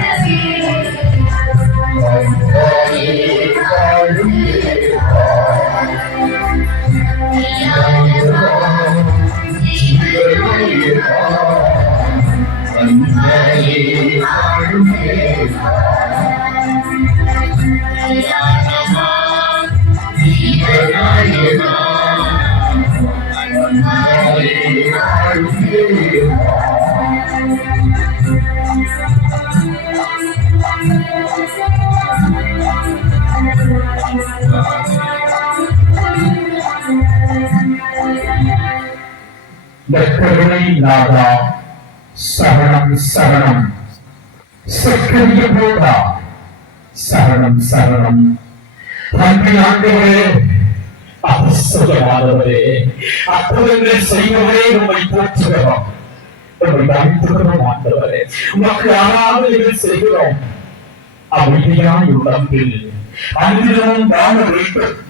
Yes, കരുണയില്ലാത സഹനം സഹനം. സക്രിയബോധ. സഹനം സഹനം. പണ്ടിലാണ്ടവരെ അപസ്വരമാണവരെ അത്തവന്റെ സൈന്യവരെ നമ്മൾ പോറ്റുക നമ്മൾ ദാരിദ്ര്യമാണ്ടവരെ നമുക്ക് ആരാധനകൾ ചെയ്യുക. അവിടെയായുണ്ടെങ്കിൽ അനുദിനവും ദാനവീട്ടും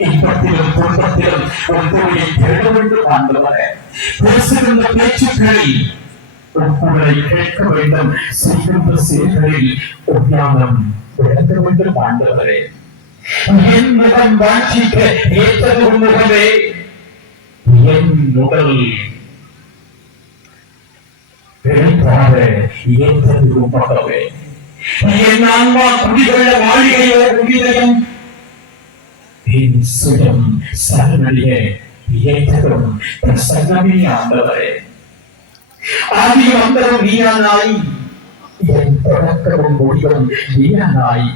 இன்பத்திலும் துன்பத்திலும் ஒன்றுமையை தேட வேண்டும் ஆண்டவரே பேசுகின்ற பேச்சுக்களில் உன் கேட்க வேண்டும் செய்கின்ற செயல்களில் உத்தியானம் விளங்க வேண்டும் ஆண்டவரே என் முகம் வாஞ்சிக்க ஏற்றது உன்முகமே என் உடல் வெளிப்பாட ஏற்றது உமகவே என் ஆன்மா குடிகொள்ள மாளிகையோ குடிதயம் ಹಿಂಸೆಯಂ ಸರಣಿಗೆ ಏಕರಂ ಪ್ರಸನ್ನಮೇ ಆದವರೇ ആദ്യമന്തരം വീരാനായി തുടക്കവും മുടികളും വീരാനായി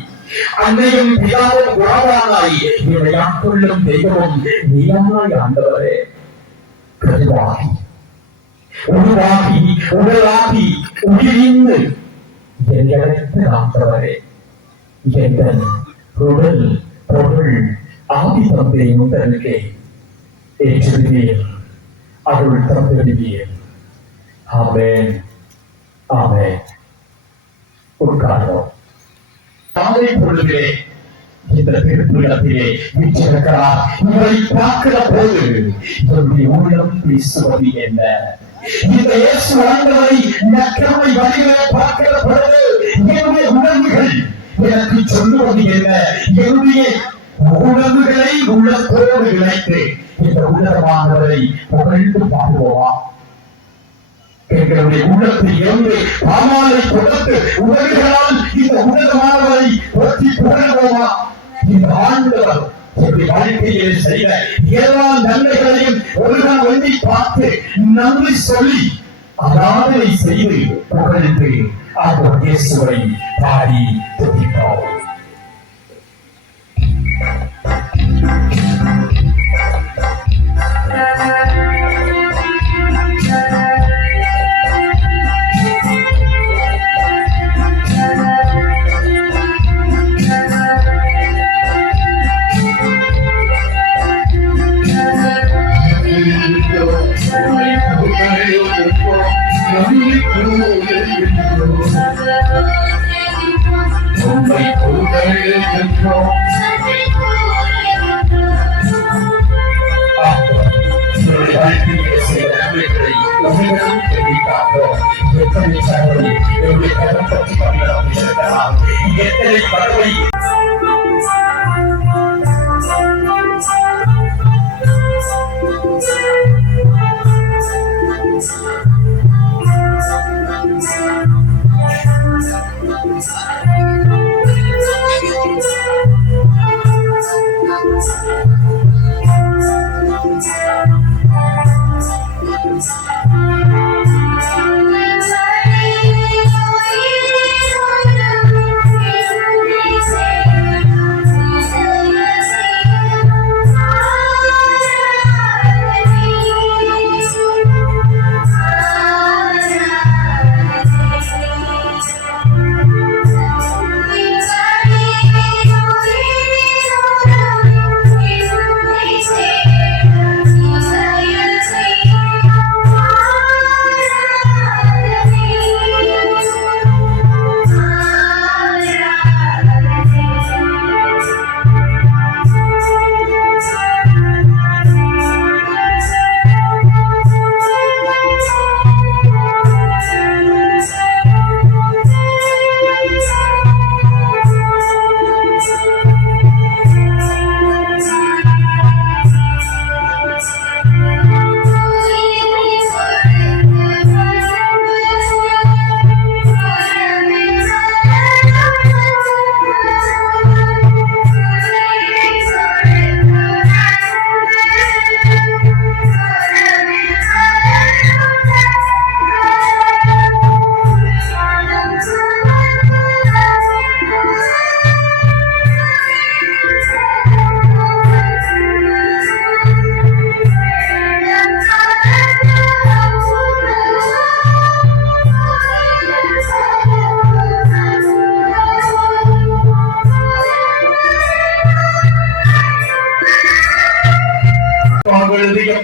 അന്നയും പിതാവും ഗുണവാനായി വിളയാക്കുള്ളും ദൈവവും വീരാനായി ആണ്ടവരെ പ്രതിവാഹി ഉരുവാഹി ഉടലാഹി ഉടിയിന്ന് എന്റെ രക്തരാത്തവരെ എന്റെ ഉടൽ പൊരുൾ ஆதி தந்தை முதலுக்கே ஏற்றுவீர் அருள் தந்திடுவீர் ஆமேன். ஆமேன். உட்கார்ந்தோம் காலை பொழுதிலே இந்த திருப்பிடத்திலே வீற்றிருக்கிறார் இவரை பார்க்கிற போது இவருடைய பேசுவது என்ன? இந்த இயேசு ஆண்டவரை நக்கமை வழிகளை பார்க்கிற பொழுது என்னுடைய உணர்வுகள் எனக்கு சொல்லுவது என்ன? என்னுடைய உணவுகளை உள்ளத்தோடு இணைத்து இந்த உள்ளதமானவரை புகழ்ந்து பாடுவோமா எங்களுடைய உள்ளத்தை இருந்து பாமாலை கொடுத்து உதவிகளால் இந்த உன்னதமானவரை புரட்சி புகழ்வோமா இந்த ஆண்டவர் என்னுடைய வாழ்க்கையில் செய்த எல்லா நன்மைகளையும் ஒருவன் எண்ணி பார்த்து நன்றி சொல்லி அராதனை செய்து புகழ்ந்து அந்த இயேசுவை பாடி துதிப்போம். எத்தனை சகோதரி என்னுடைய கரம் பற்றி பண்ணலாம் இருக்கலாம் எத்தனை பறவை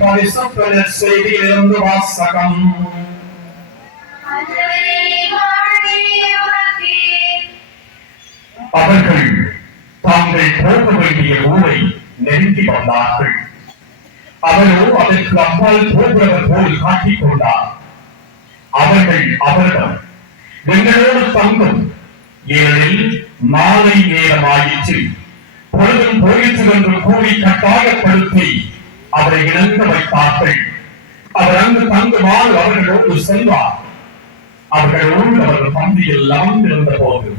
பரிசுத்தனர் செய்தி செய்தியிலிருந்து வாசகம். அவர்கள் தாங்கள் போக வேண்டிய ஊரை நெருங்கி வந்தார்கள். அவரோ அதற்கு அப்பால் போகிறவர் போல் காட்டிக் கொண்டார். அவர்கள் அவரிடம் எங்களோடு தங்கும். ஏனெனில் மாலை நேரமாயிற்று. பொழுதும் போயிற்று என்று கூறி கட்டாயப்படுத்தி அவரை இழந்து வைத்தார்கள் அவர் அங்கு தங்குமாறு அவர்களோடு செல்வார். அவர்களோடு அவர்கள் பந்தியில் அமர்ந்திருந்த போது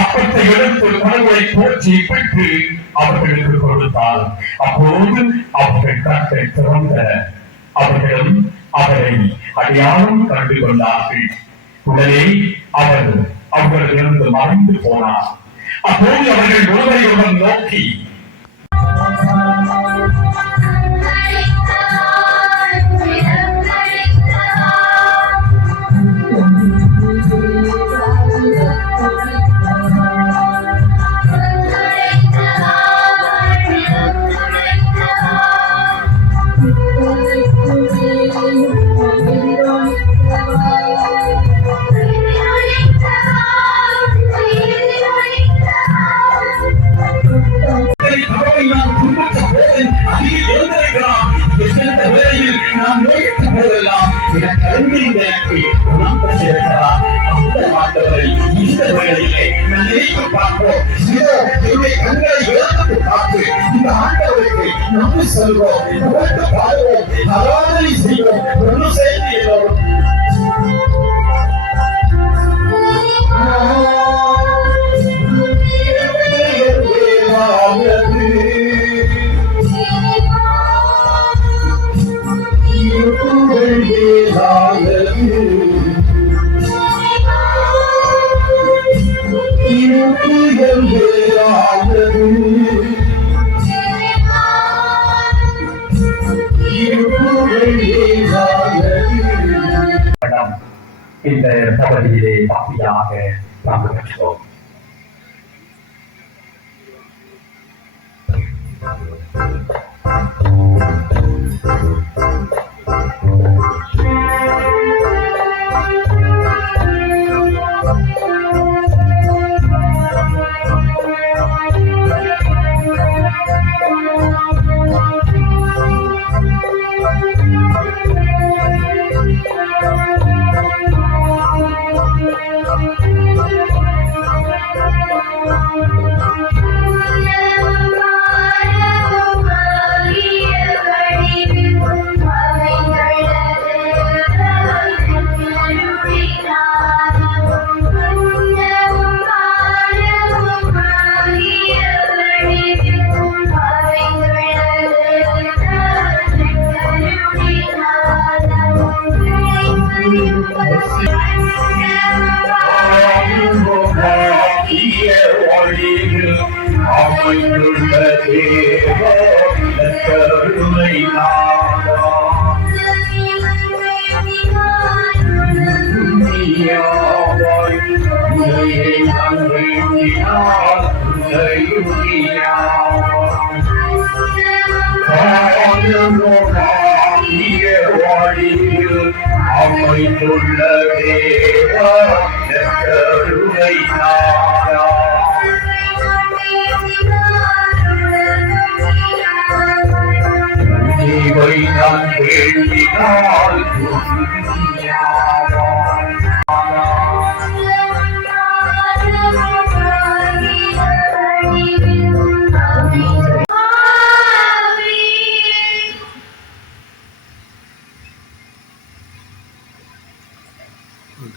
அப்பத்தை எடுத்து கடவுளை போற்றி பெற்று அவர்களுக்கு கொடுத்தார். அப்போது அவர்கள் கற்கள் திறந்த அவர்களும் அவரை அடையாளம் கண்டு கொண்டார்கள். உடனே அவர் அவர்களிருந்து மறைந்து போனார். அப்போது அவர்கள் ஒருவரை நோக்கி நன்றி சொல்வோம் பாடுவோம் ஆராதனை செய்வோம். ஒன்று சேர்ந்து il sabato delle pappillate Franco Cacciolo. Thank அமைந்துள்ள தேவ கருணை நாடா துணியாவாய் உன்னையை நான் அமைந்துள்ள தேவ கருணை நாடா இவை நான் வேண்டினால் うん